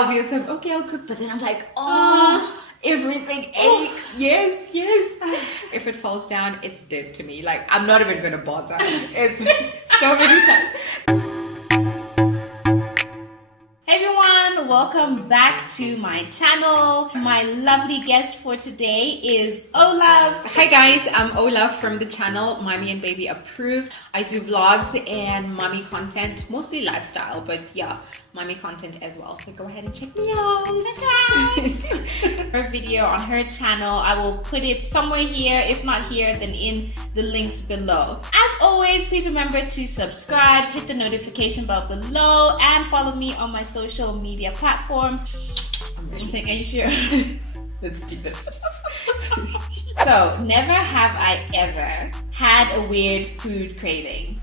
I'll be at some, okay, I'll cook, but then I'm like, oh, everything aches. Yes. If it falls down, it's dead to me. Like, I'm not even gonna bother. It's so many times. Hey everyone, welcome back to my channel. My lovely guest for today is OLUV. Hi guys, I'm OLUV from the channel Mommy and Baby Approved. I do vlogs and mommy content, mostly lifestyle, but yeah, mommy content as well. So go ahead and check me out. Her video on her channel. I will put it somewhere here. If not here, then in the links below. As always, please remember to subscribe, hit the notification bell below, and follow me on my social media platforms. I'm ready. Are you sure? Let's do this. So, never have I ever had a weird food craving.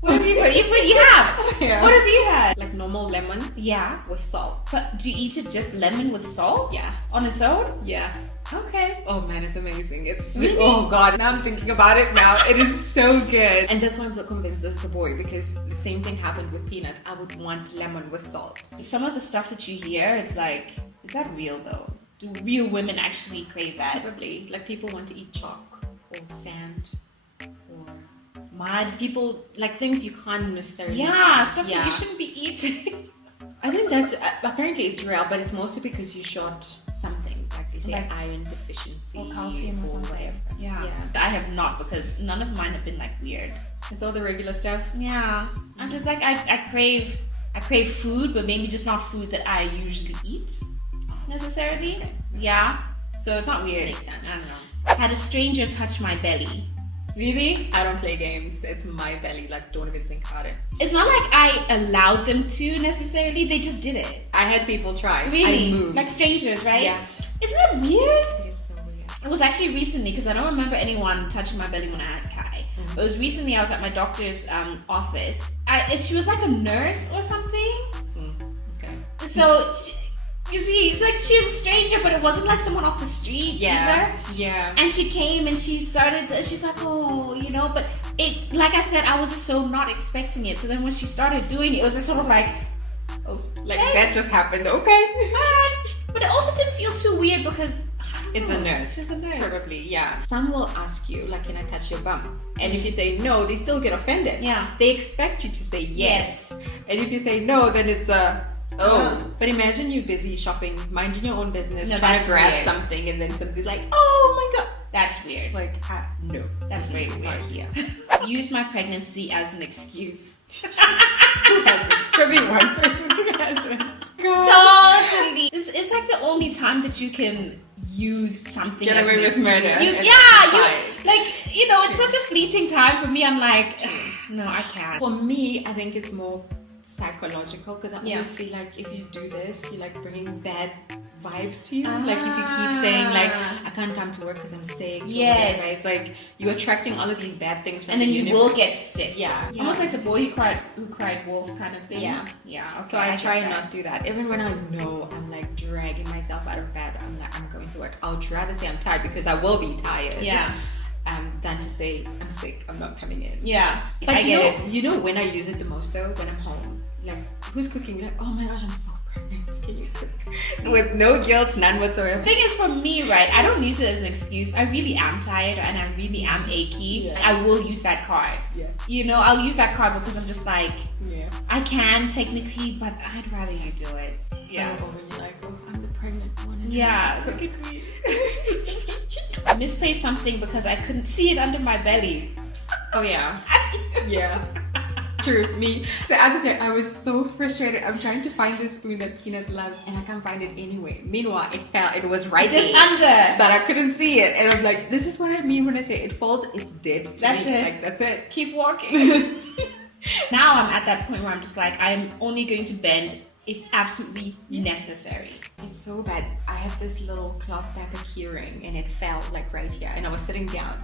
What have you have? Yeah. What have you had? Like normal lemon Yeah. with salt. But do you eat it just lemon with salt? Yeah. On its own? Yeah. Okay. Oh man, it's amazing. It's Really? Oh god, now I'm thinking about it now. It is so good. And that's why I'm so convinced this is a boy, because the same thing happened with peanut. I would want lemon with salt. Some of the stuff that you hear, it's like, is that real though? Do real women actually crave that? Probably. Like people want to eat chalk or sand or Mud? people like things you can't necessarily Yeah, eat. stuff that you shouldn't be eating. I think that's apparently it's real, but it's mostly because you shot something like they say, Like iron deficiency or calcium or something. whatever. Yeah. I have not, because none of mine have been like weird. It's all the regular stuff. Yeah. I'm just like, I crave food, but maybe just not food that I usually eat necessarily. Okay. Yeah. So it's not weird. Makes sense. I don't know. Had a stranger touch my belly. Really? I don't play games. It's my belly. Like, don't even think about it. It's not like I allowed them to necessarily. They just did it. I had people try. Really? I moved. Like strangers, right? Yeah. Isn't that weird? It is so weird. It was actually recently, because I don't remember anyone touching my belly when I had Kai. But it was recently I was at my doctor's office. She was like a nurse or something. Okay. So, you see, it's like she was a stranger, but it wasn't like someone off the street either. Yeah. And she came and she started, she's like, oh, you know, but it, like I said, I was just so not expecting it. So then when she started doing it, it was just sort of like, oh, Like that just happened. Okay. alright. But it also didn't feel too weird because It's a nurse. She's a nurse. Probably, yeah. Some will ask you, like, can I touch your bum? And if you say no, they still get offended. Yeah. They expect you to say yes. And if you say no, then it's a But imagine you're busy shopping, minding your own business, No, trying that's to grab weird. something, and then somebody's like, oh my god. That's weird. Like, no. That's very weird. Yeah. Used my pregnancy as an excuse. Who hasn't? Should be one person who hasn't. Totally. It's like the only time that you can use something Get as away an with excuse. murder. It's such a fleeting time for me. I'm like, no, I can't. For me, I think it's more psychological, because I Yeah. always feel like if you do this, you're like bringing bad vibes to you. Like if you keep saying like, I can't come to work because I'm sick. or Yes. whatever, it's like you're attracting all of these bad things from And then the you universe. will get sick. Yeah. Almost like the boy who cried wolf kind of thing. Yeah. Yeah. Okay, So I get try that. not to do that. Even when I know I'm like dragging myself out of bed, I'm like, I'm going to work. I would rather say I'm tired, because I will be tired. Yeah. Than to say I'm sick, I'm not coming in. Yeah. But I you get know, it. you know when I use it the most though? When I'm home. Like, who's cooking? Like, oh my gosh, I'm so pregnant. Can you cook? With no guilt, none whatsoever. The thing is, for me, right, I don't use it as an excuse. I really am tired and I really am achy. Yeah. I will use that card. Yeah. You know, I'll use that card because I'm just like, Yeah. I can technically, but I'd rather you do it. Yeah. Or when you're like, oh, I'm the pregnant one. And Yeah. I have to cook. I misplaced something because I couldn't see it under my belly. Oh yeah. Yeah. True, me. The other day, I was so frustrated. I'm trying to find this spoon that Peanut loves, and I can't find it anyway. Meanwhile, it fell. It was right Just there, under. but I couldn't see it. And I'm like, this is what I mean when I say it falls. It's dead. To That's me. it. Like, that's it. Keep walking. Now I'm at that point where I'm just like, I'm only going to bend if absolutely necessary. It's so bad. I have this little cloth type of keyring, and it fell like right here, and I was sitting down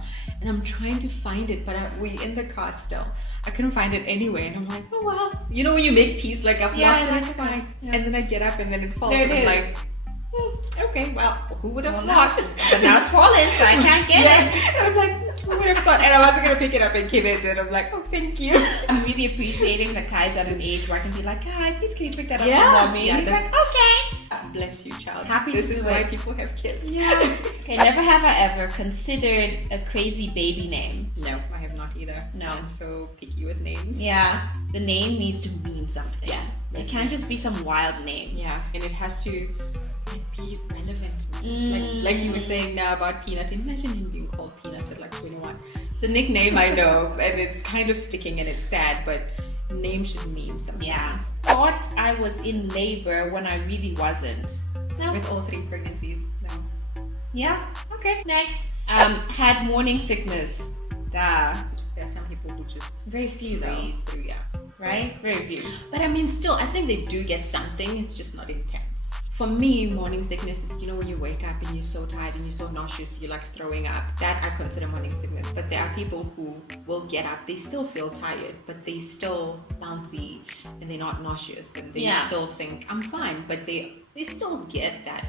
and I'm trying to find it, but we in the car still. I couldn't find it anyway, and I'm like, oh well. You know when you make peace, like I've lost it, it's fine. Yeah. And then I get up and then it falls, There it and I'm is. like, okay, well, who would have Well, thought? But now it's fallen, so I can't get it. And I'm like, who would have thought? And I wasn't gonna pick it up and give it, and I'm like, oh, thank you. I'm really appreciating that Kai's at an age where I can be like, Kai, please can you pick that up Yeah. for mommy? Yeah, And he's like, that's- okay. bless you, child. Happy to This is do why it. people have kids. Yeah. Okay, never have I ever considered a crazy baby name. No, I have not either. No. I'm so picky with names. Yeah, the name needs to mean something. Yeah. It can't just be some wild name. Yeah, and it has to be relevant. Like you were saying now about Peanut. Imagine him being called Peanut at like 21. It's a nickname, I know, and it's kind of sticking and it's sad, but name should mean something. Yeah. Thought I was in labor when I really wasn't. No. With all 3 pregnancies, no. Yeah. Okay. Next. Had morning sickness. Duh. There are some people who just Very few though. breeze through, yeah. Right? Very few. But I mean, still, I think they do get something. It's just not intense. For me, morning sickness is, when you wake up and you're so tired and you're so nauseous, you're like throwing up. That I consider morning sickness. But there are people who will get up, they still feel tired, but they still bouncy and they're not nauseous and they still think, I'm fine. But they still get that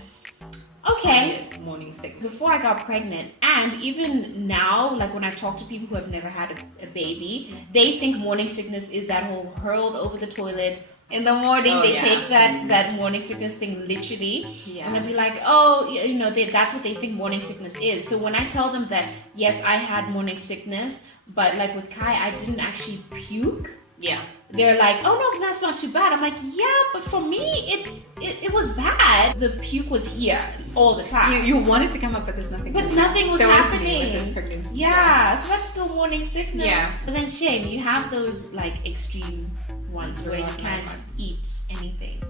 morning sickness. Before I got pregnant, and even now, like when I've talked to people who have never had a baby, they think morning sickness is that whole hurled over the toilet in the morning. They take that morning sickness thing literally, and they'll be like, that's what they think morning sickness is. So when I tell them that, yes, I had morning sickness, but like with Kai, I didn't actually puke. Yeah. They're like, oh no, that's not too bad. I'm like, yeah, but for me, it was bad. The puke was here all the time. You wanted to come up, but there's nothing. But nothing was happening. With this pregnancy. Yeah, so that's still morning sickness. Yeah. But then shame, you have those like extreme ones where you Not my can't ones. eat anything.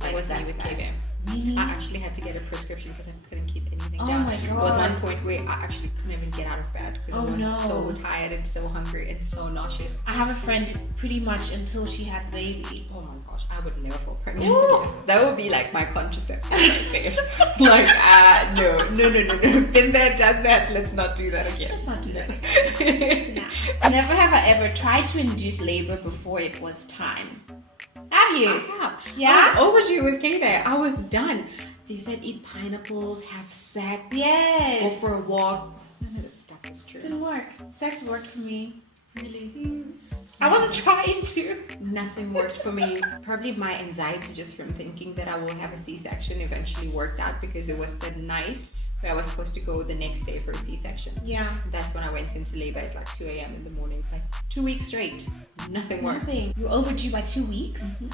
That was me that's with bad. KBM. Really? I actually had to get a prescription because I couldn't keep anything Oh down. my God. There was one point where I actually couldn't even get out of bed because I was no. so tired and so hungry and so nauseous. I have a friend pretty much until she had the baby. Oh my gosh, I would never fall pregnant Ooh. again. That would be like my contraceptive right there. Like, no. Been there, done that. Let's not do that again. Let's not do that again. Nah. Never have I ever tried to induce labor before it was time. Have you? I have. Yeah? I was overdue with K-Day. I was done. They said eat pineapples, have sex, go Yes. for a walk. None of that stuff is true. Didn't work. Sex worked for me. Really? I wasn't trying to. Nothing worked for me. Probably my anxiety just from thinking that I will have a C-section eventually worked out because it was the night where I was supposed to go the next day for a C-section. Yeah. That's when I went into labor at like 2 a.m. in the morning. Like 2 weeks straight. Nothing worked. Nothing. You were overdue by 2 weeks? Mm-hmm.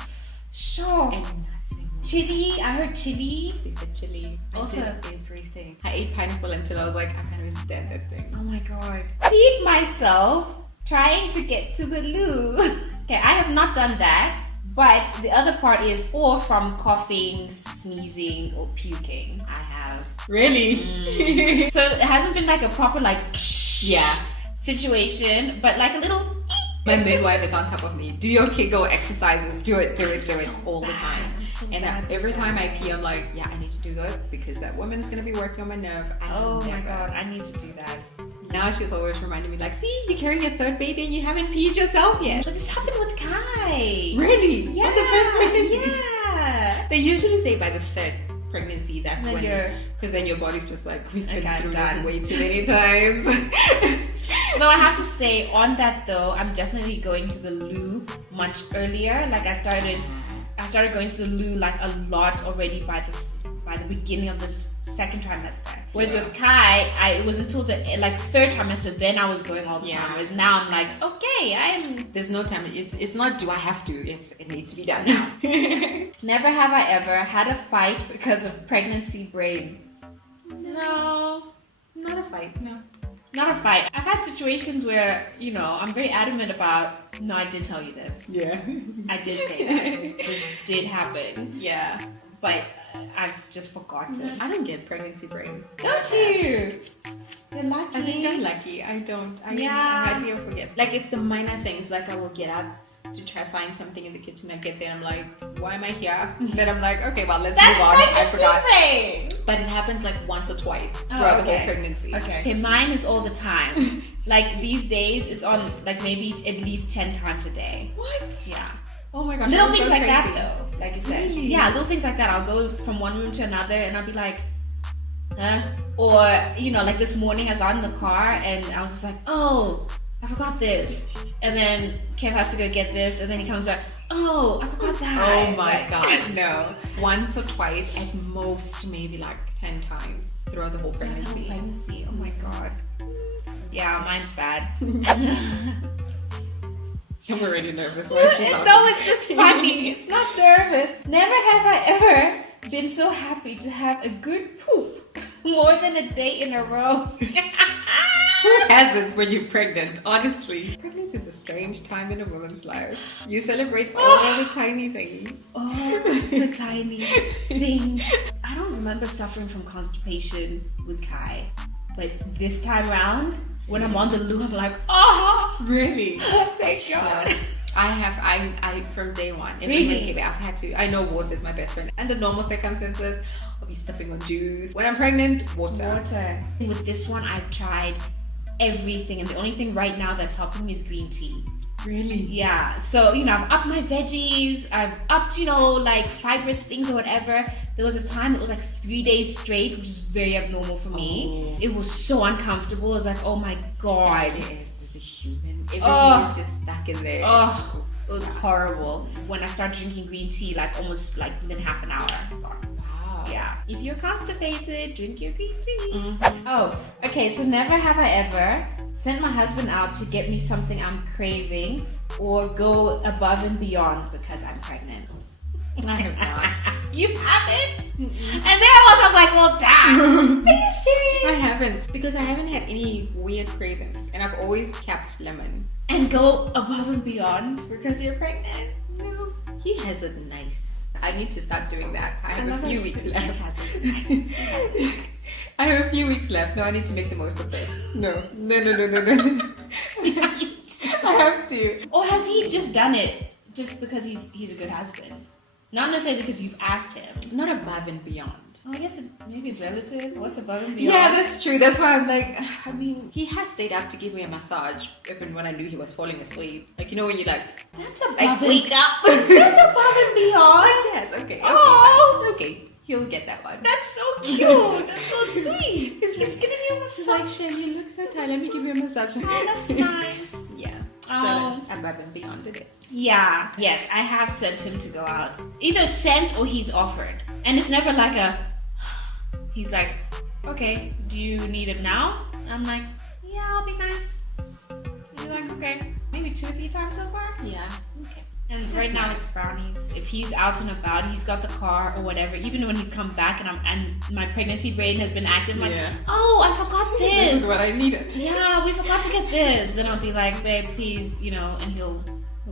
Sure. And nothing worked. Chili. I heard chili. They said chili. Also- I did everything. I ate pineapple until I was like, I can't even stand that thing. Oh my god. Feed myself trying to get to the loo. Okay, I have not done that. But the other part is, or from coughing, sneezing, or puking. I have. Really? So it hasn't been like a proper like Yeah. situation, but like a little. My midwife is on top of me. Do your Kegel exercises. Do it So all the bad. time. I'm so And bad with every that. time I pee, I'm like, yeah, I need to do that because that woman is going to be working on my nerve. Oh my Never. god, I need to do that. Now she's always reminding me, like, see, you're carrying your 3rd baby and you haven't peed yourself yet. But this happened with Kai. Really? Yeah. On the first pregnancy? Yeah. They usually say by the 3rd pregnancy, that's Then when you're- because then your body's just like, we've been Okay, through done. this way too many times. Though I have to say, on that though, I'm definitely going to the loo much earlier. Like I started going to the loo like a lot already by the beginning of this 2nd trimester. Whereas with Kai, it was until the like 3rd trimester, then I was going all the time. Whereas now I'm like, okay, There's no time. It's not do I have to. It needs to be done now. Never have I ever had a fight because of pregnancy brain. No. Not a fight. No. Not a fight. I've had situations where, I'm very adamant about, no, I did tell you this. Yeah. I did say that. This did happen. Yeah. But I've just forgotten. I don't get pregnancy brain. Don't you? You're lucky. I think I'm lucky. I don't. I hardly ever forget. Like, it's the minor things. Like, I will get up to try find something in the kitchen. I get there, I'm like, why am I here? Then I'm like, okay, well, let's move on. I forgot. Brain. But it happens like once or twice throughout the whole okay. pregnancy. Okay, mine is all the time. Like these days, it's on like maybe at least 10 times a day. What? Yeah. Oh my gosh. Little I'm things so like crazy. that though. Like I said. Really? Yeah, little things like that. I'll go from one room to another and I'll be like, huh? Or, like this morning I got in the car and I was just like, oh, I forgot this. And then Kev has to go get this and then he comes back, Oh, I forgot that. Oh my Like- God, no. Once or twice, at most, maybe like 10 times throughout the whole pregnancy. Pregnancy. Oh my God. Yeah, mine's bad. I'm already nervous. Why is she laughing? No, it's just funny. It's not nervous. Never have I ever been so happy to have a good poop more than a day in a row. Who hasn't when you're pregnant? Honestly, pregnancy is a strange time in a woman's life. You celebrate all the tiny things. Oh, the tiny things. I don't remember suffering from constipation with Kai, but this time around, when I'm on the loo, I'm like, oh, Really? thank God. Yeah. I from day one. Every Really? baby, I've had to. I know water is my best friend. Under normal circumstances, I'll be sipping on juice. When I'm pregnant, water. Water. With this one, I've tried everything, and the only thing right now that's helping me is green tea. Really? Yeah, so I've upped my veggies, I've upped like fibrous things or whatever. There was a time it was like 3 days straight, which is very abnormal for me. Oh. It was so uncomfortable. It was like, oh my God. It is. There's a human. Everything Oh. is just stuck in there. Oh, it was horrible. When I started drinking green tea, like almost like within half an hour. Wow. Yeah. If you're constipated, drink your green tea. Mhm. Oh, okay. So never have I ever sent my husband out to get me something I'm craving or go above and beyond because I'm pregnant. I have not. You haven't? And then I was like, well, damn. Are you serious? I haven't, because I haven't had any weird cravings, and I've always kept lemon. And go above and beyond because you're pregnant? No, he has it nice. I need to start doing that. I have a few weeks He left. has it nice. He has it nice. I have a few weeks left. No, I need to make the most of this. No. I have to. Or has he just done it just because he's a good husband? Not necessarily because you've asked him. Not above and beyond. Oh, I guess maybe it's relative. What's above and beyond? Yeah, that's true. That's why I'm like, I mean, he has stayed up to give me a massage, even when I knew he was falling asleep. Like, when you're like, That's above like, and wake up. That's above and beyond. Yes, okay. Oh. fine. Okay, he'll get that one. That's so cute. That's so sweet. He's giving you a He's like, massage. Shem, you look so tired. Let me give you a massage. Oh, that's nice. Yeah. Oh. Still above and beyond it is. Yeah. Yes, I have sent him to go out. Either sent or he's offered. And it's never like he's like, okay, do you need it now? And I'm like, yeah, I'll be nice. He's like, okay, maybe 2 or 3 times so far. Yeah. Okay. And That's right now nice. it's brownies. If he's out and about, he's got the car or whatever. Even when he's come back and my pregnancy brain has been active, I'm like, Yeah. oh, I forgot This this. is what I needed. Yeah, we forgot to get this. Then I'll be like, babe, please, and he'll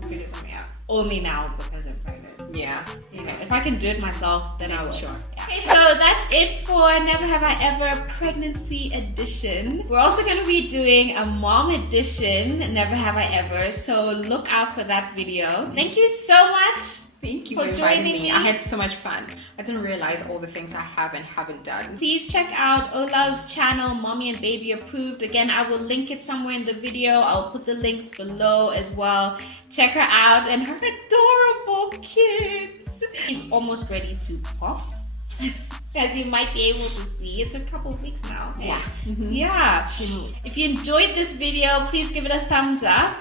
figure something out. Only now because I'm pregnant. Yeah. If I can do it myself, then I will. Sure. Yeah. Okay, so that's it for Never Have I Ever Pregnancy Edition. We're also going to be doing a Mom Edition, Never Have I Ever, so look out for that video. Thank you so much. Thank you For for inviting joining me. me. I had so much fun. I didn't realize all the things I have and haven't done. Please check out OLUV'S channel, Mommy and Baby Approved. Again, I will link it somewhere in the video. I'll put the links below as well. Check her out and her adorable kids. She's almost ready to pop. As you might be able to see, it's a couple of weeks now. Yeah. Yeah. If you enjoyed this video, please give it a thumbs up.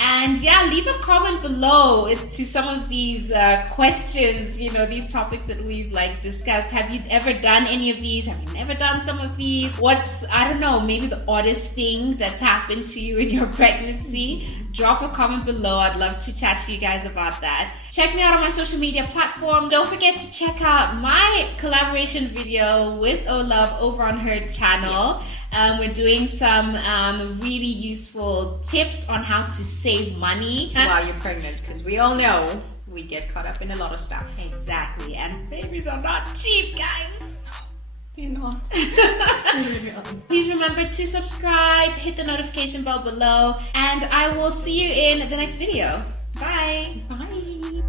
And yeah, leave a comment below to some of these questions, these topics that we've discussed. Have you ever done any of these? Have you never done some of these? What's, I don't know, maybe the oddest thing that's happened to you in your pregnancy? Drop a comment below. I'd love to chat to you guys about that. Check me out on my social media platform. Don't forget to check out my collaboration video with OLUV over on her channel. We're doing some really useful tips on how to save money While you're pregnant, because we all know we get caught up in a lot of stuff. Exactly, and babies are not cheap, guys. They're not. Please remember to subscribe, hit the notification bell below, and I will see you in the next video. Bye. Bye.